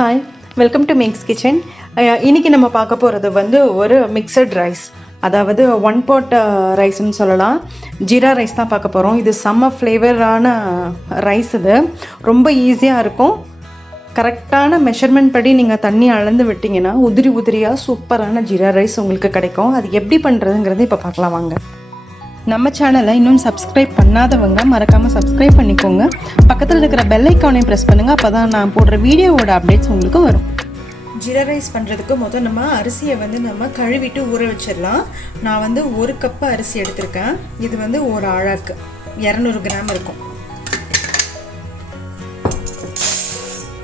Hi, welcome to mix kitchen. இன்றைக்கி நம்ம பார்க்க போகிறது ஒரு மிக்சட் ரைஸ், அதாவது ஒன் பாட் ரைஸ்ன்னு சொல்லலாம். ஜீரா ரைஸ் தான் பார்க்க போகிறோம். இது செம்ம ஃப்ளேவரான ரைஸ். இது ரொம்ப ஈஸியாக இருக்கும். கரெக்டான மெஷர்மெண்ட் படி நீங்கள் தண்ணி அளந்து விட்டிங்கன்னா உதிரி உதிரியாக சூப்பரான ஜீரா ரைஸ் உங்களுக்கு கிடைக்கும். அது எப்படி பண்ணுறதுங்கிறது இப்போ பார்க்கலாம் வாங்க. நம்ம சேனலை இன்னும் சப்ஸ்கிரைப் பண்ணாதவங்க மறக்காமல் சப்ஸ்கிரைப் பண்ணிக்கோங்க. பக்கத்தில் இருக்கிற பெல் ஐக்கானையும் ப்ரெஸ் பண்ணுங்கள். அப்போ தான் நான் போடுற வீடியோவோட அப்டேட்ஸ் உங்களுக்கு வரும். ஜீரா ரைஸ் பண்ணுறதுக்கு முதல் நம்ம அரிசியை நம்ம கழுவிட்டு ஊற வச்சிடலாம். நான் ஒரு கப்பு அரிசி எடுத்திருக்கேன். இது ஒரு அழகு 200 கிராம் இருக்கும்.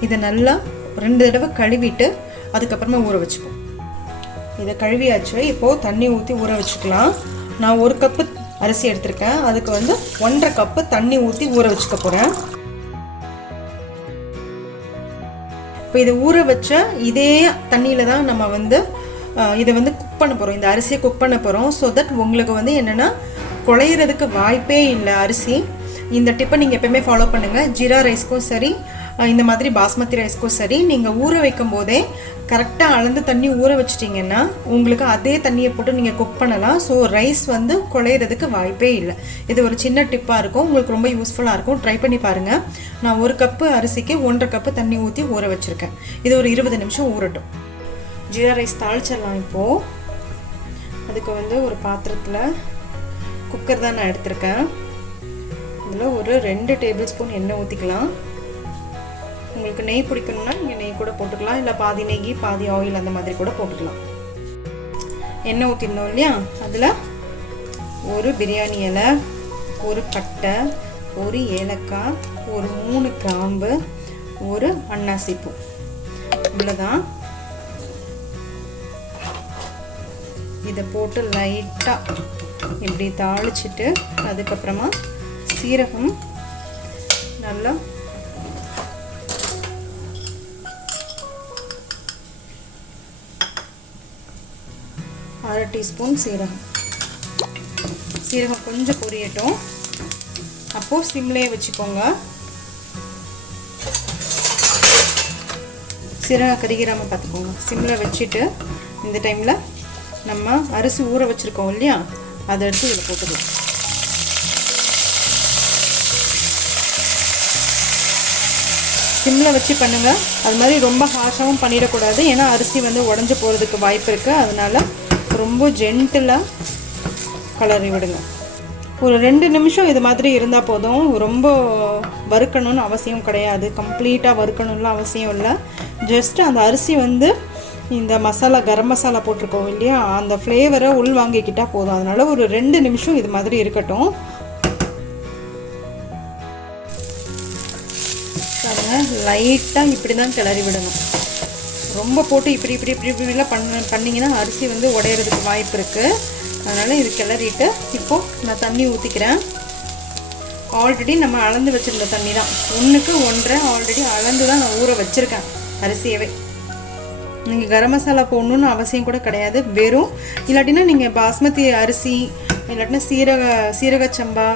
இதை நல்லா 2 தடவை கழுவிட்டு அதுக்கப்புறமா ஊற வச்சுப்போம். இதை கழுவியாச்சு. இப்போது தண்ணி ஊற்றி ஊற வச்சுக்கலாம். நான் 1 கப்பு அரிசி எடுத்திருக்கேன். அதுக்கு 1.5 கப்பு தண்ணி ஊற்றி ஊற வச்சுக்க போகிறேன். இப்போ இதை ஊற வச்ச இதே தண்ணியில் தான் நம்ம இதை குக் பண்ண போகிறோம். இந்த அரிசியை குக் பண்ண போகிறோம். ஸோ தட் உங்களுக்கு என்னென்னா குழையிறதுக்கு வாய்ப்பே இல்லை அரிசி. இந்த டிப்பை நீங்கள் எப்போயுமே ஃபாலோ பண்ணுங்கள். ஜீரா ரைஸ்க்கும் சரி, இந்த மாதிரி பாஸ்மதி ரைஸ்க்கும் சரி, நீங்கள் ஊற வைக்கும் போதே கரெக்டாக அளந்து தண்ணி ஊற வச்சிட்டிங்கன்னா உங்களுக்கு அதே தண்ணியை போட்டு நீங்கள் குக் பண்ணலாம். ஸோ ரைஸ் குழையிறதுக்கு வாய்ப்பே இல்லை. இது ஒரு சின்ன டிப்பாக இருக்கும், உங்களுக்கு ரொம்ப யூஸ்ஃபுல்லாக இருக்கும். ட்ரை பண்ணி பாருங்கள். நான் 1 கப்பு அரிசிக்கு 1.5 கப்பு தண்ணி ஊற்றி ஊற வச்சுருக்கேன். இது ஒரு 20 நிமிஷம் ஊறட்டும். ஜீரா ரைஸ் தாளிச்சிடலாம். இப்போது அதுக்கு ஒரு பாத்திரத்தில் குக்கர் தான் நான் எடுத்திருக்கேன். இதில் ஒரு 2 டேபிள் ஸ்பூன் எண்ணெய் ஊற்றிக்கலாம். உங்களுக்கு நெய் பிடிக்கணும்னா நீங்கள் நெய் கூட போட்டுக்கலாம், இல்லை பாதி நெய் பாதி ஆயில் அந்த மாதிரி கூட போட்டுக்கலாம். எண்ணெய் ஊற்றிருந்தோம் இல்லையா, அதில் ஒரு பிரியாணி இலை, ஒரு பட்டை, ஒரு ஏலக்காய், ஒரு 3 கிராம்பு, ஒரு அன்னாசி பூ, இவ்வளோதான். இதை போட்டு லைட்டாக இப்படி தாளிச்சிட்டு அதுக்கப்புறமா சீரகம் நல்லா அரை டீஸ்பூன் சீரகம் கொஞ்சம் பொரியட்டும். அப்போது சிம்லேயே வச்சுக்கோங்க. சீரகம் கறிகிறாமல் பார்த்துக்கோங்க. சிம்மில் வச்சுட்டு இந்த டைமில் நம்ம அரிசி ஊற வச்சுருக்கோம் இல்லையா, அதை எடுத்து இதில் போட்டுக்கலாம். சிம்மில் வச்சு பண்ணுங்கள். அது மாதிரி ரொம்ப ஹார்ஷாகவும் பண்ணிடக்கூடாது, ஏன்னா அரிசி உடஞ்சி போகிறதுக்கு வாய்ப்பு இருக்குது. அதனால் ரொம்ப ஜென்டிலாக கலரி விடுங்க. ஒரு 2 நிமிஷம் இது மாதிரி இருந்தால் போதும். ரொம்ப வறுக்கணும்னு அவசியம் கிடையாது, கம்ப்ளீட்டாக வறுக்கணும்லாம் அவசியம் இல்லை. ஜஸ்ட் அந்த அரிசி இந்த மசாலா, கரம் மசாலா போட்டிருக்கோம் இல்லையா, அந்த ஃப்ளேவரை உள் வாங்கிக்கிட்டால் போதும். அதனால் ஒரு 2 நிமிஷம் இது மாதிரி இருக்கட்டும். லைட்டாக இப்படி தான் கிளறி விடணும். ரொம்ப போட்டு இப்படிலாம் பண்ணிங்கன்னா அரிசி உடையிறதுக்கு வாய்ப்பு இருக்குது. அதனால் இது கிளறிட்டு இப்போது நான் தண்ணி ஊற்றிக்கிறேன். ஆல்ரெடி நம்ம அளந்து வச்சுருந்த தண்ணி தான், 1க்கு 1.5 ஆல்ரெடி அளந்து தான் நான் ஊற வச்சுருக்கேன் அரிசியவே. நீங்கள் கரம் மசாலா போடணுன்னு அவசியம் கூட கிடையாது. வெறும் இல்லாட்டினா நீங்கள் பாஸ்மதி அரிசி, இல்லாட்டினா சீரக சம்பா,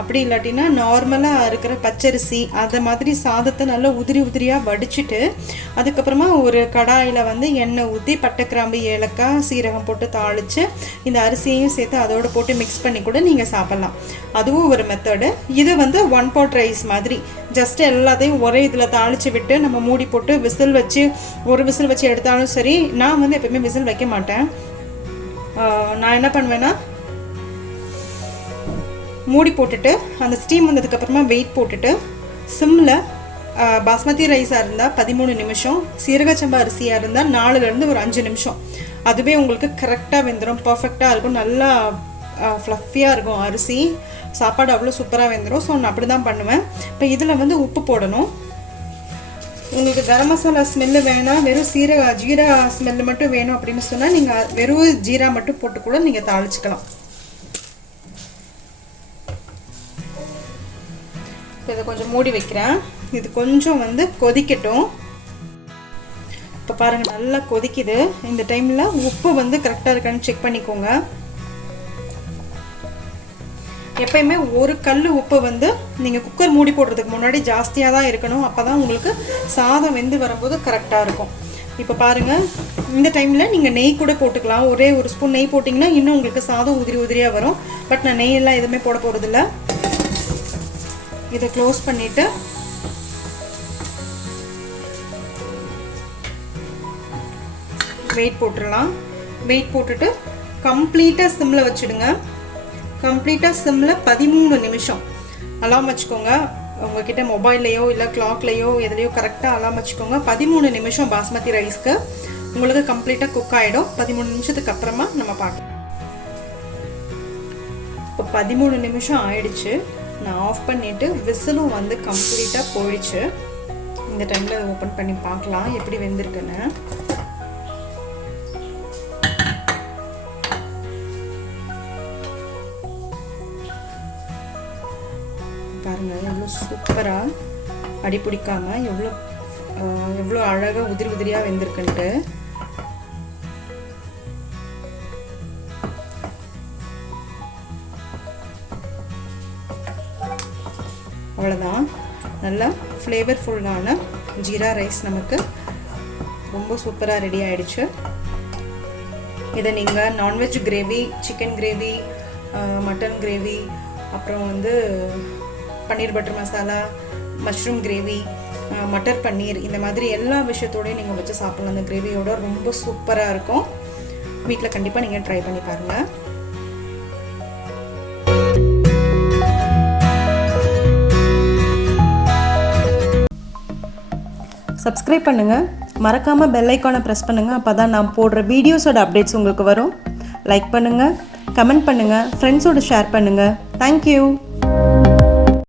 அப்படி இல்லாட்டினா நார்மலாக இருக்கிற பச்சரிசி, அதை மாதிரி சாதத்தை நல்லா உதிரியாக வடிச்சிட்டு அதுக்கப்புறமா ஒரு கடாயில் எண்ணெய் ஊற்றி பட்டை, கிராம்பு, ஏலக்காய், சீரகம் போட்டு தாளித்து இந்த அரிசியையும் சேர்த்து அதோடு போட்டு மிக்ஸ் பண்ணி கூட நீங்கள் சாப்பிட்லாம். அதுவும் ஒரு மெத்தடு. இது 1 பாட் ரைஸ் மாதிரி ஜஸ்ட் எல்லாத்தையும் ஒரே இதில் தாளித்து விட்டு நம்ம மூடி போட்டு விசில் வச்சு ஒரு விசில் வச்சு எடுத்தாலும் சரி. நான் எப்போயுமே விசில் வைக்க மாட்டேன். நான் என்ன பண்ணுவேன்னா மூடி போட்டுட்டு அந்த ஸ்டீம் வந்ததுக்கப்புறமா வெயிட் போட்டுட்டு சிம்மில், பாஸ்மதி ரைஸாக இருந்தால் 13 நிமிஷம், சீரகச்சம்பா அரிசியாக இருந்தால் 4லேருந்து ஒரு 5 நிமிஷம். அதுவே உங்களுக்கு கரெக்டாக வெந்துடும், பர்ஃபெக்டாக இருக்கும், நல்லா ஃப்ளஃபியாக இருக்கும் அரிசி. சாப்பாடு அவ்வளோ சூப்பராக வெந்துடும். ஸோ நான் அப்படி தான் பண்ணுவேன். இப்போ இதில் உப்பு போடணும். உங்களுக்கு கரம் மசாலா ஸ்மெல்லு வேணாம், வெறும் ஜீரா ஸ்மெல்லு மட்டும் வேணும் அப்படின்னு சொன்னால் நீங்கள் வெறும் ஜீரா மட்டும் போட்டு கூட நீங்கள் தாளிச்சிக்கலாம். இப்போ இதை கொஞ்சம் மூடி வைக்கிறேன். இது கொஞ்சம் கொதிக்கட்டும். இப்போ பாருங்கள், நல்லா கொதிக்குது. இந்த டைமில் உப்பு கரெக்டாக இருக்கான்னு செக் பண்ணிக்கோங்க. எப்பயுமே ஒரு கல் உப்பு வந்து நீங்கள் குக்கர் மூடி போடுறதுக்கு முன்னாடி ஜாஸ்தியாக தான் இருக்கணும். அப்போ தான் உங்களுக்கு சாதம் வெந்து வரும்போது கரெக்டாக இருக்கும். இப்போ பாருங்கள், இந்த டைமில் நீங்கள் நெய் கூட போட்டுக்கலாம். ஒரே ஒரு ஸ்பூன் நெய் போட்டிங்கன்னா இன்னும் உங்களுக்கு சாதம் உதிரி உதிரியாக வரும். பட் நான் நெய்யெல்லாம் எதுவுமே போட போகிறதில்ல. இதை க்ளோஸ் பண்ணிவிட்டு வெயிட் போட்டுடலாம். வெயிட் போட்டுட்டு கம்ப்ளீட்டாக சிம்மில் வச்சுடுங்க. கம்ப்ளீட்டாக சிம்மில் 13 நிமிஷம் அலாம் வச்சுக்கோங்க. உங்ககிட்ட மொபைல்லையோ இல்லை கிளாக்லையோ எதுலையோ கரெக்டாக அலாம் வச்சுக்கோங்க. 13 நிமிஷம் பாஸ்மதி ரைஸ்க்கு உங்களுக்கு கம்ப்ளீட்டாக குக் ஆகிடும். 13 நிமிஷத்துக்கு அப்புறமா நம்ம பார்க்கலாம். இப்போ 13 நிமிஷம் ஆயிடுச்சு. நான் ஆஃப் பண்ணிவிட்டு விசிலும் வந்து கம்ப்ளீட்டாக போயிடுச்சு. இந்த டைமில் ஓப்பன் பண்ணி பார்க்கலாம் எப்படி வெந்திருக்குன்னு. பாருங்கள் எவ்வளோ சூப்பராக அடி பிடிக்காமல் எவ்வளோ அழகாக உதிரி உதிரியாக வெந்திருக்குன்ட்டு. அவ்வளோதான், நல்லா ஃப்ளேவர்ஃபுல்லான ஜீரா ரைஸ் நமக்கு ரொம்ப சூப்பராக ரெடி ஆகிடுச்சு. இதை நீங்கள் non veg gravy, chicken gravy, mutton gravy, அப்புறம் வந்து paneer butter masala, mushroom gravy, matar paneer, இந்த மாதிரி எல்லா விஷயத்தோடையும் நீங்கள் வச்சு சாப்பிட்லாம். அந்த கிரேவியோட ரொம்ப சூப்பராக இருக்கும். வீட்டில் கண்டிப்பாக நீங்கள் ட்ரை பண்ணி பாருங்கள். சப்ஸ்கிரைப் பண்ணுங்கள், மறக்காமல் பெல் ஐக்கானை ப்ரெஸ் பண்ணுங்கள். அப்போ தான் நான் போடுற வீடியோஸோட அப்டேட்ஸ் உங்களுக்கு வரும். லைக் பண்ணுங்கள், கமெண்ட் பண்ணுங்கள், ஃப்ரெண்ட்ஸோடு ஷேர் பண்ணுங்கள். தேங்க்யூ.